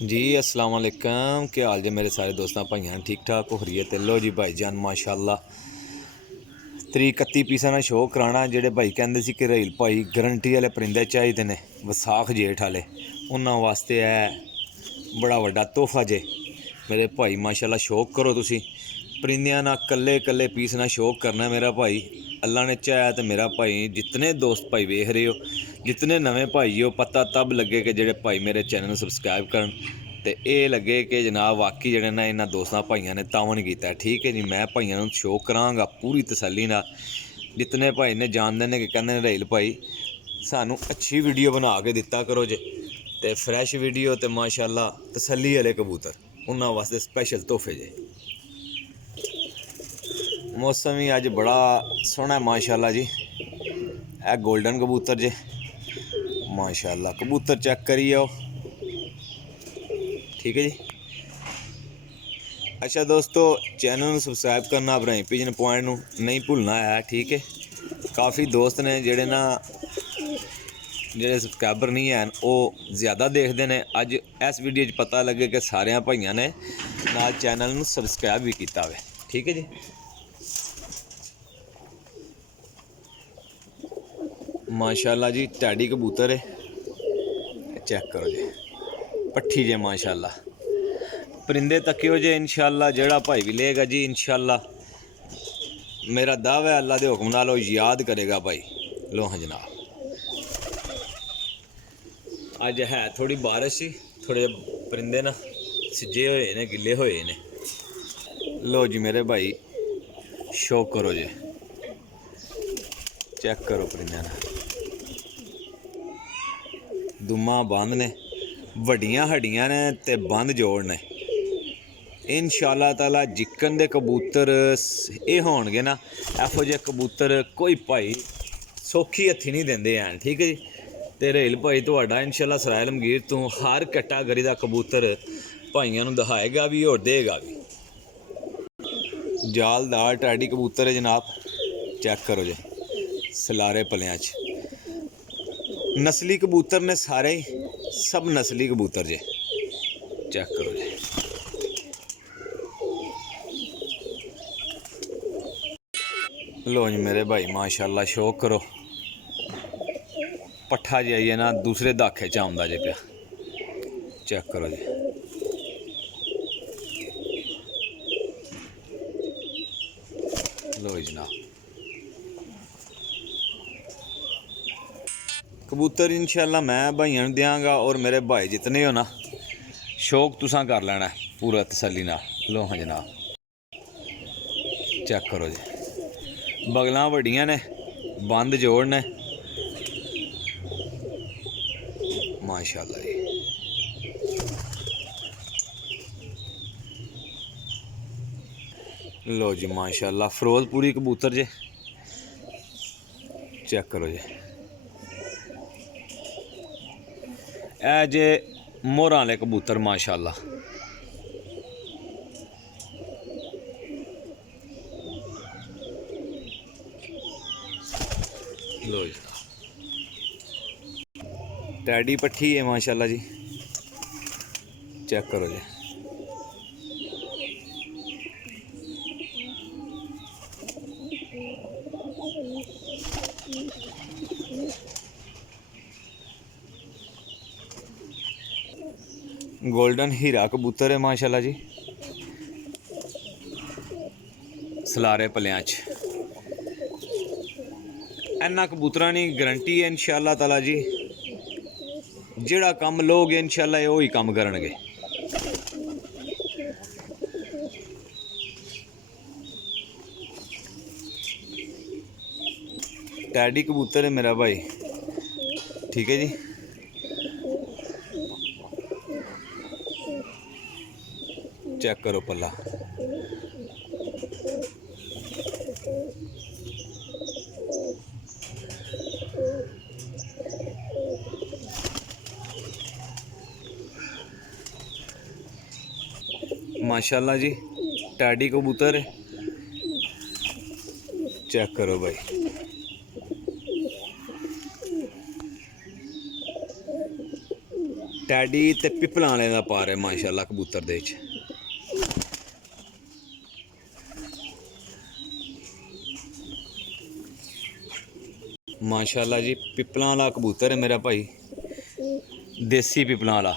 जी अस्सलाम वालेकुम। क्या हाल जे मेरे सारे दोस्तों भाइयों, ठीक ठाक हो रही है। तो लो जी भाईजान माशाल्लाह 31 पीसा ना शो कराना। जेडे भाई कहते सी कि रहील भाई गारंटी वाले परिंदे चाहिए ने विसाख जेठ वाले, उन्होंने वास्ते है बड़ा वड्डा तोहफा जे मेरे भाई। माशाल्लाह शौक करो तुसी परिंदियां ना, कल्ले कल्ले पीस ना शौक करना मेरा भाई। अल्लाह ने चाहे तो मेरा भाई जितने दोस्त भाई वेख रहे हो, जितने नवे भाई हो, पता तब लगे कि जेडे भाई मेरे चैनल सबसक्राइब करन तो ये लगे कि जनाब वाकई जड़े ना इन्होंने दोस्तों भाइयों ने तावन किया। ठीक है जी, मैं भाइयों शो कराँगा पूरी तसल्ली ना। जितने भाई ने जानते हैं कि कहते रहील भाई सानू अच्छी वीडियो बना के दिता करो जे, तो फ्रैश वीडियो तो माशाल्लाह तसल्ली वाले कबूतर उन्होंने वास्ते स्पैशल तोहफे जे। मौसम ही अज बड़ा सोहना है माशाल्लाह जी। ए गोल्डन कबूतर जे माशाल्लाह, कबूतर चेक करिए आओ। ठीक है जी। अच्छा दोस्तों, चैनल सबसक्राइब करना अपने पिजन पॉइंट नहीं भूलना है। ठीक है, काफ़ी दोस्त ने जेडे ना जेडे सबसक्राइबर नहीं हैं वो ज़्यादा देखते हैं। अज इस वीडियो पता लगे कि सारे भाइयों ने नाल चैनल में सबसक्राइब भी किया हुआ। ठीक है जी। माशाल्लाह जी टैडी कबूतर है, चेक करो जी पट्ठी जे माशाल्लाह। परिंदे तक्यो जे इंशाल्लाह जेड़ा भाई भी लेगा जी इंशाल्लाह मेरा दावा है अल्लाह के हुक्म नाल याद करेगा भाई। लो हाँ जनाब, अज है थोड़ी बारिश ही, थोड़े परिंदे ना सिजे हुए ने, गिले हुए ने। लो जी मेरे भाई शौक करो जी, चेक करो परिंदे ना, दुमा बंद ने, वड्डियां हड्डियां ने ते बंद जोड़ ने। इंशाअल्लाह ताला जिक्कन दे कबूतर ये होणगे ना, एहो जे कबूतर कोई भाई सौखी हत्थी नहीं देंदे हैं। ठीक है जी। तो रहील भाई तुहाडा इंशाअल्लाह सरायल मगीर तो हर कैटागरी का कबूतर भाइयों को दिखाएगा भी और देगा भी। जालदार टैडी कबूतर है जनाब, चेक करो जी सलारे पलियां च। नस्ली कबूतर ने सारे ही, सब नस्ली कबूतर जे, चेक करो जी। लो जी मेरे भाई माशाल्लाह शौक करो, पट्ठा जाइए ना दूसरे दाखे च आंदा जे पिया, चेक करो जी। लो जी जनाब कबूतर इंशाल्लाह मैं भाइयों को देंगा और मेरे भाई जितने हो ना शौक तुसा कर लेना पूरा तसल्ली ना। लो हाँ जनाब चेक करो जी, बगलां वड्डियां ने, बंद जोड़ ने माशाल्लाह जी। लो जी माशाल्लाह फिरोजपुरी कबूतर जे, चेक करो जी। ए जे मोहरां वाले कबूतर माशाल्लाह। लो जी टैडी पट्ठी है माशाल्लाह जी, चेक करो जी। गोल्डन हीरा कबूतर है माशाल्लाह जी, सलारे पलियां च। इन्ना कबूतरां दी गारंटी है इंशाअल्लाह ताला जी, जेड़ा कम लोग इंशाअल्लाह वही कम करनगे। टैडी कबूतर है मेरा भाई। ठीक है जी। चेक करो पल्ला, माशाल्लाह जी टैडी कबूतर है, चेक करो भाई। टैडी ते पिपलां वाले दा पार है माशाल्लाह कबूतर दे विच। माशाल्लाह जी पिपलां वाला कबूतर है मेरा भाई, देसी पिपलां वाला।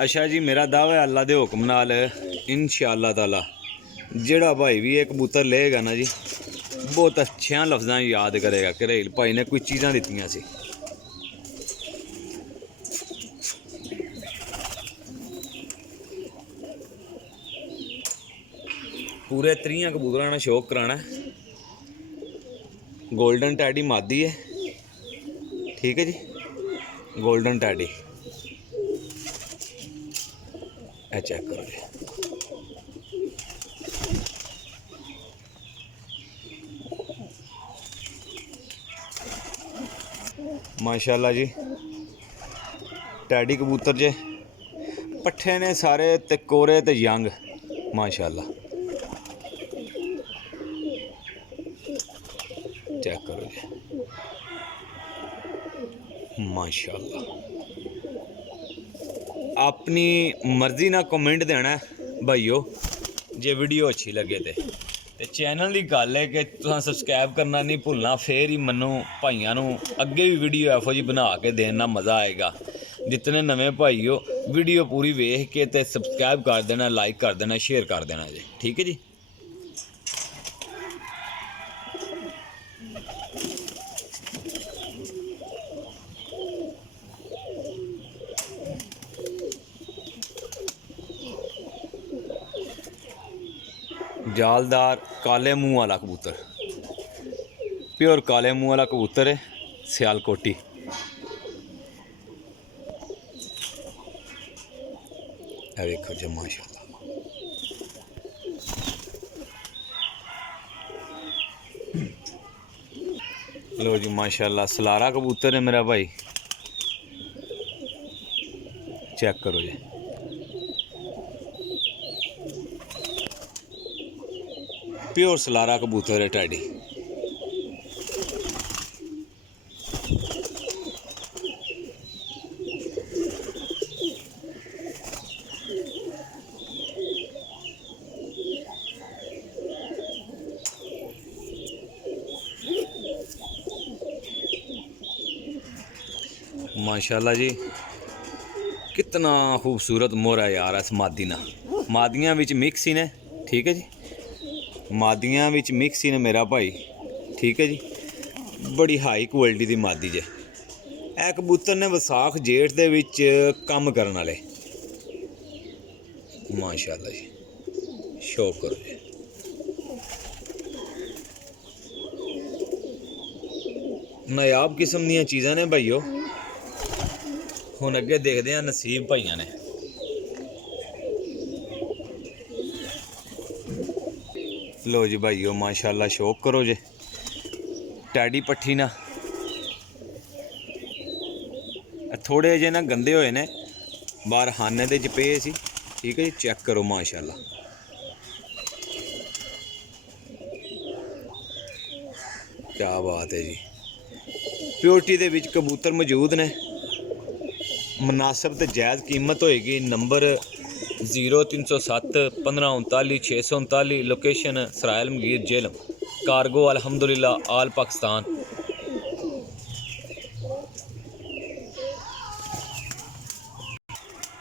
अच्छा जी मेरा दावा है अल्लाह दे हुक्म नाल इंशाअल्लाह ताला जेड़ा भाई भी ये कबूतर लेगा ना जी बहुत अच्छे लफ्ज़ां याद करेगा कि रहील भाई ने कोई चीज़ां दित्तियां सी। पूरे 30 कबूतरां ने शौक कराना। गोल्डन टैडी मादी है, ठीक है जी, गोल्डन टैडी। ए चेक करो जी, माशाल्लाह जी टैडी कबूतर जे पट्ठे ने सारे ते कोरे ते यंग माशाल्लाह। चेक करो जी माशाल्लाह। अपनी मर्जी ना कमेंट देना भाईओ जे वीडियो अच्छी लगे ते चैनल की गल है कि तुम सबसक्राइब करना नहीं भुलना, फिर ही मनो भाइयों नूं अगे भी वीडियो एफो जी बना के देना मज़ा आएगा। जितने नवे भाई हो वीडियो पूरी वेख के ते सबसक्राइब कर देना, लाइक कर देना, शेयर कर देना जी, ठीक है जी। जालदार काले मुँह वाला कबूतर, प्योर काले मुँह वाला कबूतर है, सियालकोटी। देखो जी माशाल्लाह। लो जी माशाल्लाह सलारा कबूतर है मेरा भाई, चेक करो जी। प्योर सलारा कबूतर है टैडी। माशाल्लाह जी कितना खूबसूरत मोर है यार इस मादी ना। मादियां विच मिक्स ही ने, ठीक है जी, मादियां विच मिक्स ही ने मेरा भाई, ठीक है जी। बड़ी हाई क्वालिटी दी मादी जे। ए कबूतर ने विसाख जेठ दे विच कम करन वाले माशाल्लाह जी, शौक करो जी। नायाब किस्म दियां चीज़ां ने भाईओ, हुण अगे देखदे हैं नसीब भाइयां ने। लो जी भाईओ माशाल्लाह शौक करो जे। टैडी पट्ठी ना थोड़े जे ना गंदे होए ने, बाहर खाने दे च पे सी, ठीक है जी, चेक करो माशाल्लाह। क्या बात है जी, प्योरिटी दे विच कबूतर मौजूद ने। मुनासिब ते जायज़ कीमत होएगी। नंबर 0307 1539 639, लोकेशन सरायल मगीर जेलम, कार्गो अल्हम्दुलिल्लाह आल पाकिस्तान।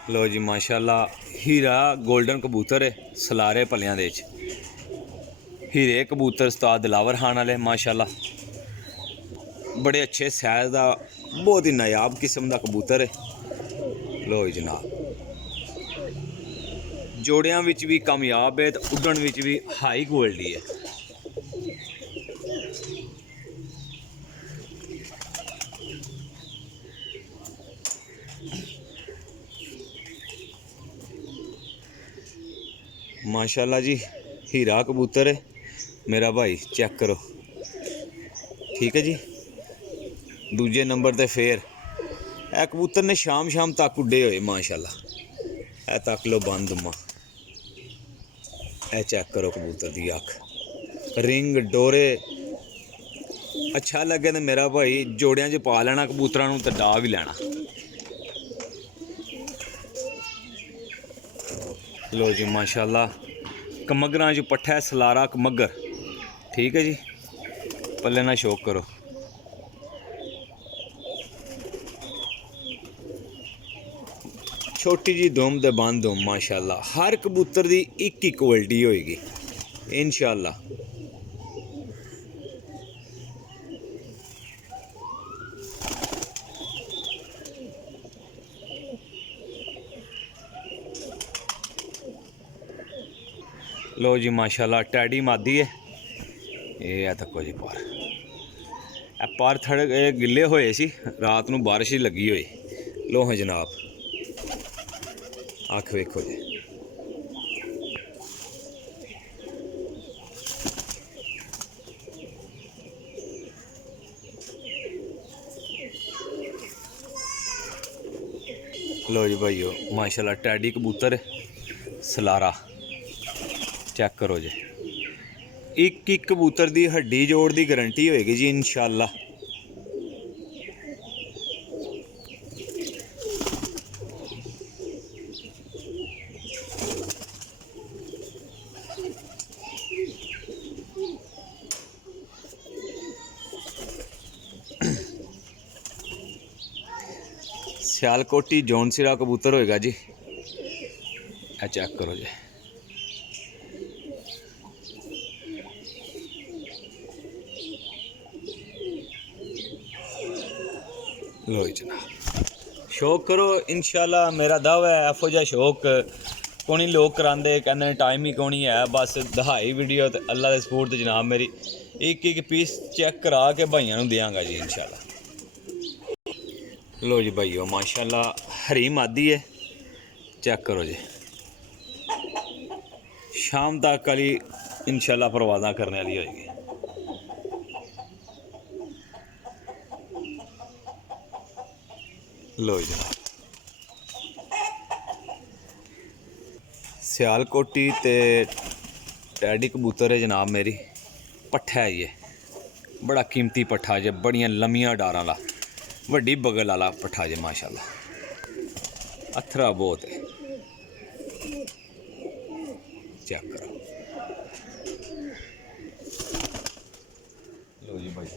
लो जी माशाल्लाह हीरा गोल्डन कबूतर है, सलारे पलियां दे हीरे कबूतर उस्ताद दिलावर खान वाले माशाल्लाह, बड़े अच्छे साइज़ का बहुत ही नायाब किस्म का कबूतर है। लो जनाब जोड़ियां विच भी कामयाब है, उड्डण विच भी हाई क्वालिटी है। माशाल्लाह जी हीरा कबूतर है मेरा भाई, चेक करो, ठीक है जी। दूजे नंबर ते फिर ए कबूतर ने शाम तक उड्डे हुए माशाल्लाह। ए तक लो बंद मां, ए चेक करो कबूतर दी अख, रिंग डोरे। अच्छा लगे तो मेरा भाई जोड़ियां च पा लेना कबूतरां नूं ते डा भी लेना। लो जी माशाल्लाह कमगरां च पट्ठा है सलारा कमगर। ठीक है जी, पल्ले ना शौक करो। छोटी जी दुम ते बंद दुम माशाल्लाह। हर कबूतर दी एक ही क्वालिटी होएगी इंशाल्लाह। लो जी माशाल्लाह टैडी मादी है। ये तको जी पार पार थड़े गिले होए सी, रात नूं बारिश ही लगी हुई। लो हाँ जनाब, अख वेखो जी। लो जी भाईओ माशाल्लाह टैडी कबूतर सलारा चेक करो जी। एक एक कबूतर दी हड्डी जोड़ दी गारंटी होएगी जी इंशाल्लाह। सियालकोटी जौनसिरा कबूतर होएगा जी, चेक करो जी। लो जनाब शौक करो इंशाल्लाह। मेरा दावा है एफो जा शौक कोनी लोग करांदे, कहंदे टाइम ही कोनी है। बस दहाई वीडियो ते अल्लाह दे सपोर्ट ते जनाब मेरी एक एक पीस चेक करा के भाइयों नूं देंगा जी इंशाल्लाह। लो जी भाइयों माशाल्लाह हरी मादी है, चेक करो जी। शाम तक वाली इंशाल्लाह परवाज़ां करने वाली होएगी। लो जी सियालकोटी ते टैडी कबूतर है जनाब मेरी। पट्ठा है ये, बड़ा कीमती पट्ठा जे, बड़ियां लम्मियां डारां ला, वड्डी बगल वाला पट्ठा जे माशाल्लाह। अथरा बहुत है, चेक करो। लो जी भाई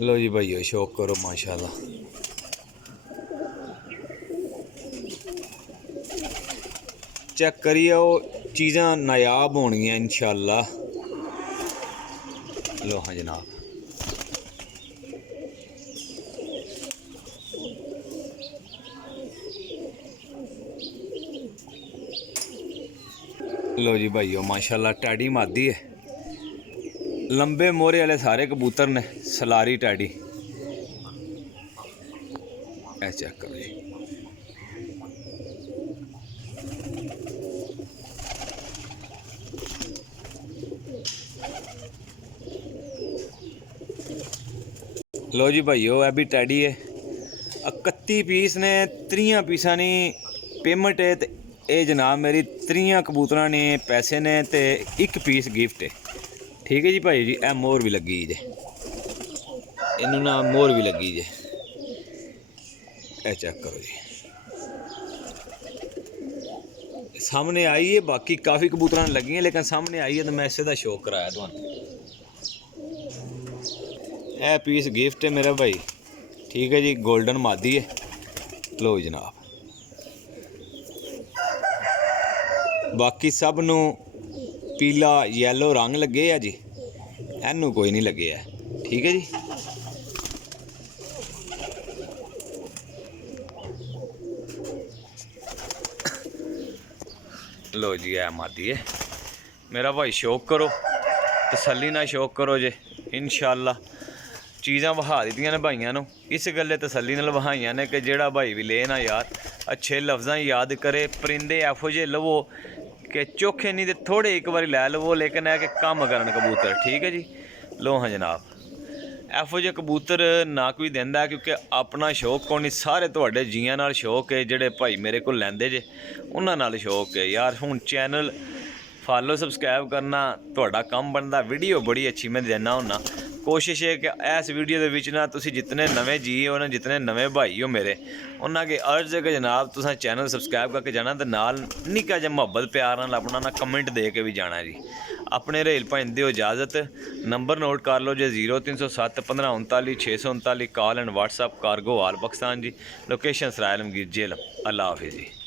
लो जी भाइयों शौक करो माशाल्लाह। चेक करिए वो चीज़ां नायाब होनियां इंशाल्लाह। लो हाँ जनाब, लो जी भाइयों माशाल्लाह टैडी मादी है। लंबे मोहरे वाले सारे कबूतर ने, सलारी टैडी। ऐ चेक करो जी। लो जी भाइयों यह भी टैडी है। 31 पीस ने, 30 पीसा ने पेमेंट है। तो ये जनाब मेरी 30 कबूतर ने पैसे ने, तो एक पीस गिफ्ट है। ठीक है जी भाई जी। ए मोहर भी लगी जे, इनू ना मोहर भी लगी जे, ए चेक करो जी। सामने आई है, बाकी काफ़ी कबूतर लगी हैं लेकिन सामने आई है तो मैं इसे का शौक कराया तुहानू। ए पीस गिफ्ट है मेरा भाई। ठीक है जी, गोल्डन मादी है। लो जनाब, बाकी सब नू पीला येलो रंग लगे है जी, एनू कोई नहीं लगे है। ठीक है जी। लो जी है मादी है मेरा भाई। शौक करो, तसल्ली ना शौक करो जे इंशाल्लाह। चीज़ां वहा दित्तियां ने भाइयों नू, इस गल्ले तसल्ली नाल वहाइयां ने कि जेड़ा भाई भी ले ना यार अच्छे लफ्ज़ां याद करे। परिंदे एफो जे लवो कि चोखे नहीं तो थोड़े एक बार लै लवो, लेकिन है कि कम करन कबूतर। ठीक है जी। लो हाँ जनाब, एफो जे कबूतर ना कोई देंदा, क्योंकि अपना शौक को नहीं, सारे तुहाडे जियां नाल शौक है। जेड़े भाई मेरे को लैंदे जे उन्हां नाल शौक है यार। हुण चैनल फॉलो सबसक्राइब करना तुहाडा काम बनदा। वीडियो बड़ी अच्छी मैं देना हुन्ना, कोशिश है कि इस वीडियो के विच ना तुसी जितने नवे जी हो ना जितने नवे भाई हो मेरे उन्होंने के अर्ज है कि जनाब तुसा चैनल सबसक्राइब करके जाना तो नाल निक्का जिहा मुहब्बत प्यार नाल अपना ना कमेंट दे के भी जाना जी। अपने रहेल भाई दिओ इजाज़त। नंबर नोट कर लो जी 0307 1539 639 call and WhatsApp cargo all Pakistan जी। Location Sarai Alamgir jail. अल्लाह हाफिज़ जी।